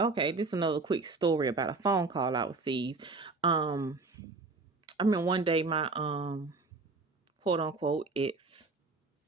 Okay, this is another quick story about a phone call I received. Um, I mean, one day my quote unquote ex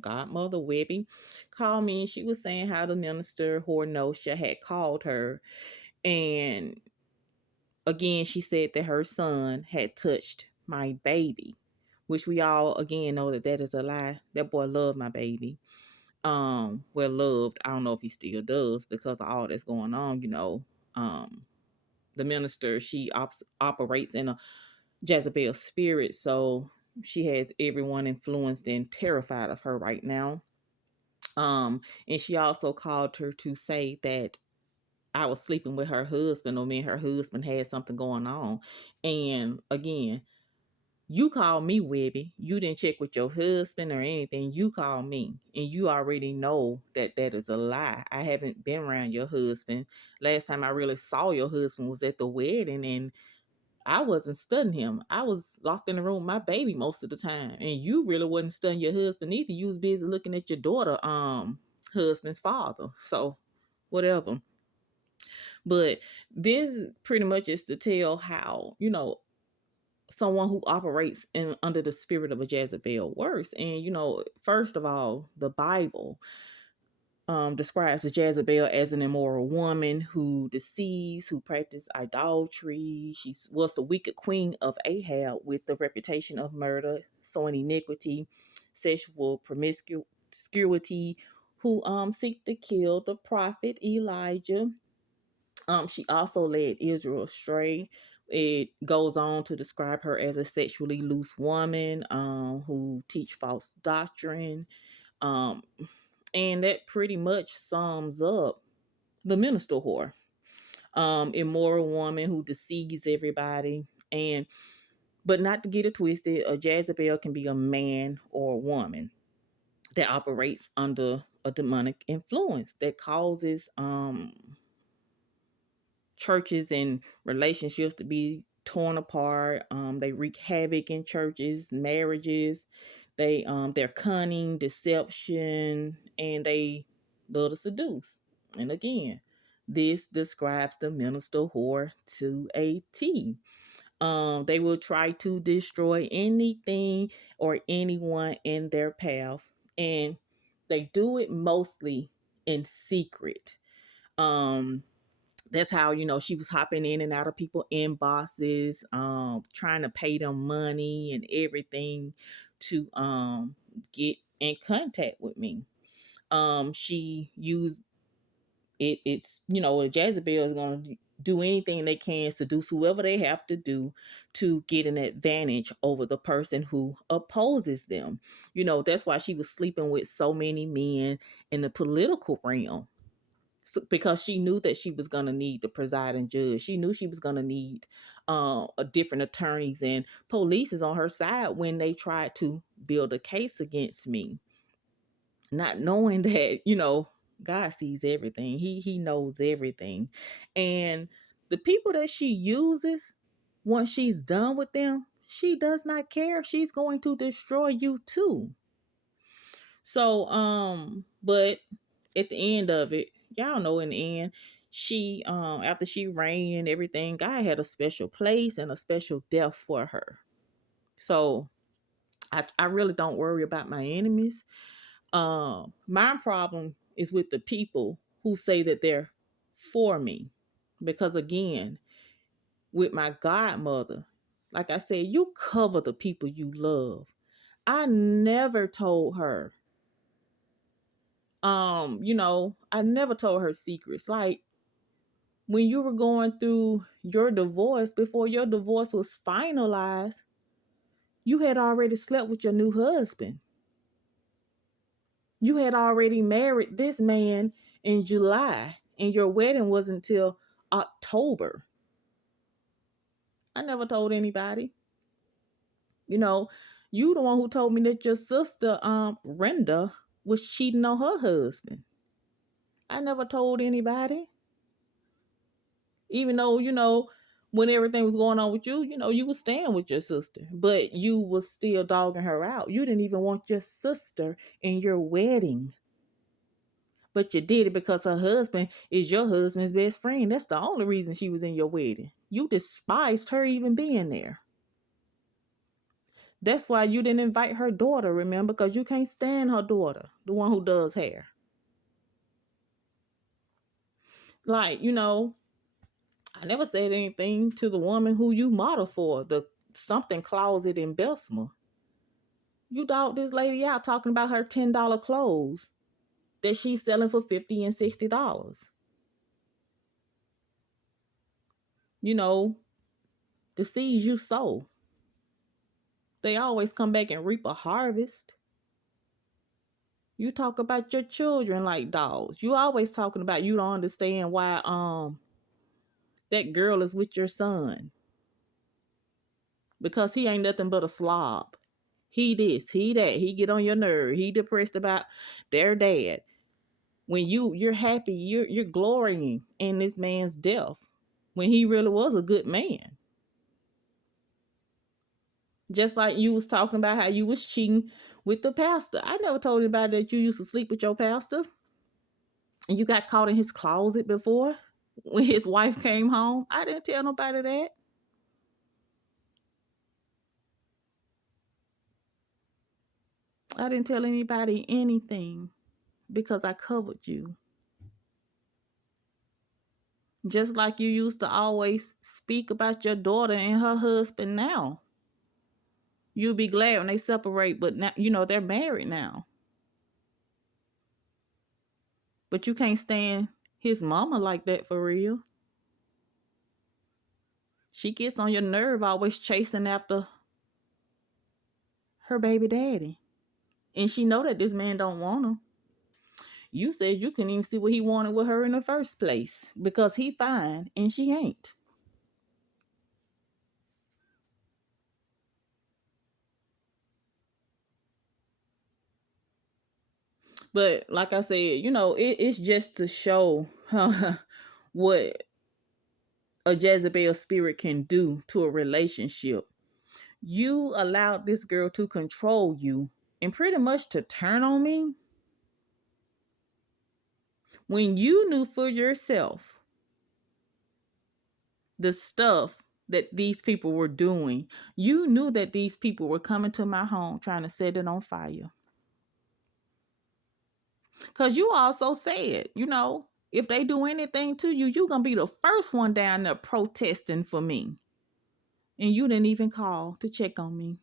godmother Webby called me, and she was saying how the minister Hornosha had called her, and again she said that her son had touched my baby, which we all again know that that is a lie. That boy loved my baby. Well, loved. I don't know if he still does because of all that's going on. Um, the minister, she operates in a Jezebel spirit, so she has everyone influenced and terrified of her right now. And she also called her to say that I was sleeping with her husband, or me and her husband had something going on. And again, you called me Webby. You didn't check with your husband or anything. You called me, and you already know that that is a lie. I haven't been around your husband. Last time I really saw your husband was at the wedding, and I wasn't studying him. I was locked in the room with my baby most of the time. And you really wasn't studying your husband either. You was busy looking at your daughter, husband's father. So whatever. But this pretty much is to tell how, someone who operates in under the spirit of a Jezebel works. And first of all, the Bible describes the Jezebel as an immoral woman who deceives, who practices idolatry. She was the wicked queen of Ahab with the reputation of murder, sowing iniquity, sexual promiscuity, who seek to kill the prophet Elijah. She also led Israel astray. It goes on to describe her as a sexually loose woman who teach false doctrine. Um, and that pretty much sums up the minister whore. Immoral woman who deceives everybody. And but not to get it twisted, a Jezebel can be a man or a woman that operates under a demonic influence that causes churches and relationships to be torn apart. They wreak havoc in churches, marriages. They're cunning, deception, and they love to seduce. And again, this describes the minister whore to a T. They will try to destroy anything or anyone in their path, and they do it mostly in secret. Um, that's how she was hopping in and out of people inboxes, trying to pay them money and everything to get in contact with me. She used it's a Jezebel is going to do anything they can, seduce whoever they have to do to get an advantage over the person who opposes them. That's why she was sleeping with so many men in the political realm, because she knew that she was going to need the presiding judge. She knew she was going to need a different attorneys and police is on her side when they tried to build a case against me, not knowing that God sees everything. He knows everything. And the people that she uses, once she's done with them, she does not care. She's going to destroy you too. So but at the end of it, y'all know, in the end, she after she reigned and everything, God had a special place and a special death for her. So I really don't worry about my enemies. My problem is with the people who say that they're for me. Because again, with my godmother, like I said, you cover the people you love. I never told her, I never told her secrets. Like when you were going through your divorce, before your divorce was finalized, you had already slept with your new husband. You had already married this man in July, and your wedding wasn't until October. I never told anybody. You know, you the one who told me that your sister, Renda, was cheating on her husband. I never told anybody. Even though, when everything was going on with you, you was staying with your sister, but you was still dogging her out. You didn't even want your sister in your wedding. But you did it because her husband is your husband's best friend. That's the only reason she was in your wedding. You despised her even being there. That's why you didn't invite her daughter, remember? Because you can't stand her daughter, the one who does hair. Like, I never said anything to the woman who you model for, the something closet in Bessemer. You dog this lady out talking about her $10 clothes that she's selling for $50 and $60. You know, the seeds you sow, they always come back and reap a harvest. You talk about your children like dogs. You always talking about you don't understand why that girl is with your son. Because he ain't nothing but a slob. He this, he that, he get on your nerve. He depressed about their dad. When you're happy, you're glorying in this man's death when he really was a good man. Just like you was talking about how you was cheating with the pastor. I never told anybody that you used to sleep with your pastor. And you got caught in his closet before when his wife came home. I didn't tell nobody that. I didn't tell anybody anything because I covered you. Just like you used to always speak about your daughter and her husband now. You'll be glad when they separate, but now, they're married now. But you can't stand his mama like that for real. She gets on your nerve always chasing after her baby daddy. And she know that this man don't want her. You said you couldn't even see what he wanted with her in the first place because he fine and she ain't. But like I said, it's just to show what a Jezebel spirit can do to a relationship. You allowed this girl to control you and pretty much to turn on me when you knew for yourself the stuff that these people were doing. You knew that these people were coming to my home trying to set it on fire. Because you also said, if they do anything to you, you're going to be the first one down there protesting for me. And you didn't even call to check on me.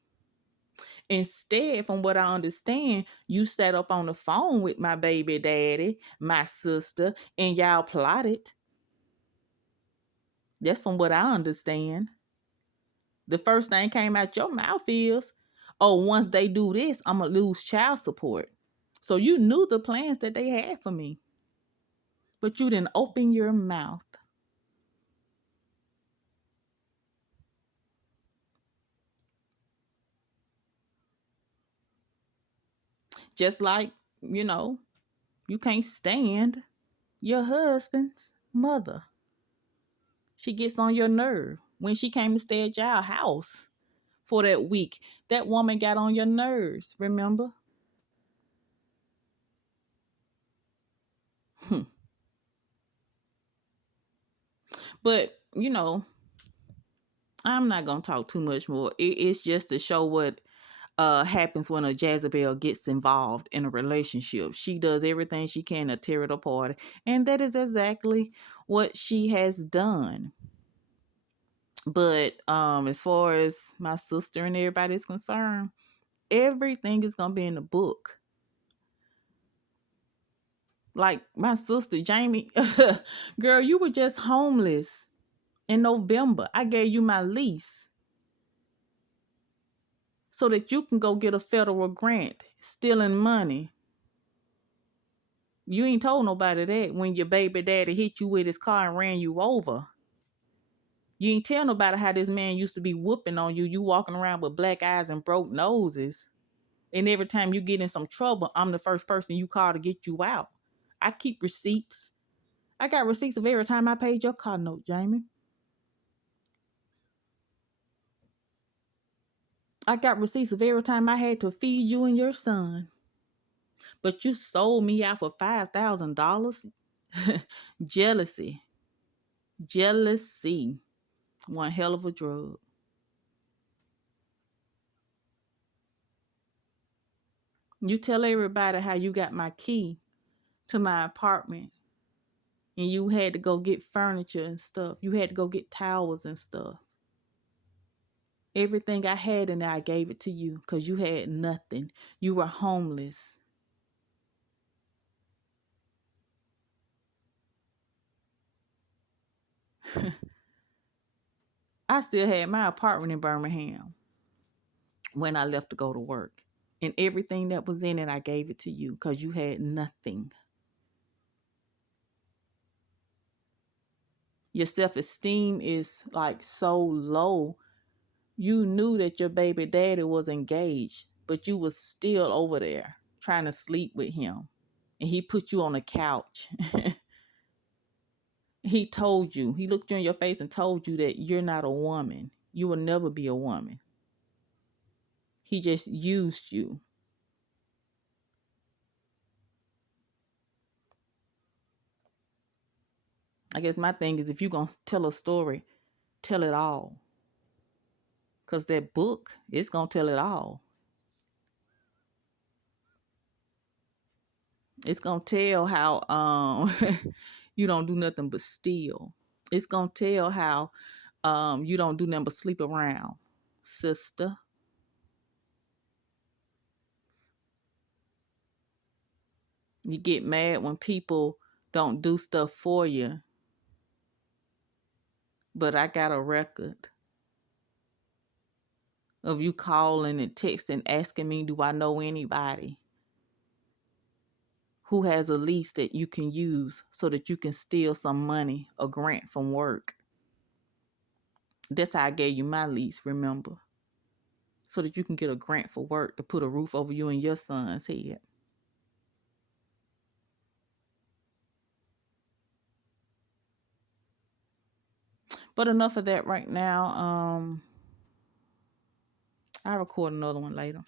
Instead, from what I understand, you sat up on the phone with my baby daddy, my sister, and y'all plotted. That's from what I understand. The first thing came out your mouth is, oh, once they do this, I'm going to lose child support. So you knew the plans that they had for me, but you didn't open your mouth. Just like, you can't stand your husband's mother. She gets on your nerve. When she came to stay at y'all house for that week, that woman got on your nerves, remember? But, I'm not going to talk too much more. It's just to show what happens when a Jezebel gets involved in a relationship. She does everything she can to tear it apart. And that is exactly what she has done. But as far as my sister and everybody is concerned, everything is going to be in the book. Like my sister, Jamie, girl, you were just homeless in November. I gave you my lease so that you can go get a federal grant, stealing money. You ain't told nobody that when your baby daddy hit you with his car and ran you over. You ain't tell nobody how this man used to be whooping on you. You walking around with black eyes and broke noses. And every time you get in some trouble, I'm the first person you call to get you out. I keep receipts. I got receipts of every time I paid your car note, Jamie. I got receipts of every time I had to feed you and your son. But you sold me out for $5,000. Jealousy. Jealousy. One hell of a drug. You tell everybody how you got my key to my apartment and you had to go get furniture and stuff. You had to go get towels and stuff. Everything I had in there, I gave it to you because you had nothing. You were homeless. I still had my apartment in Birmingham when I left to go to work. And everything that was in it, I gave it to you because you had nothing. Your self-esteem is like so low. You knew that your baby daddy was engaged, but you was still over there trying to sleep with him. And he put you on a couch. He told you, he looked you in your face and told you that you're not a woman. You will never be a woman. He just used you. I guess my thing is if you're going to tell a story, tell it all. Because that book, it's going to tell it all. It's going to tell how you don't do nothing but steal. It's going to tell how you don't do nothing but sleep around, sister. You get mad when people don't do stuff for you. But I got a record of you calling and texting, asking me, do I know anybody who has a lease that you can use so that you can steal some money, a grant from work? That's how I gave you my lease, remember? So that you can get a grant for work to put a roof over you and your son's head. But enough of that right now. I'll record another one later.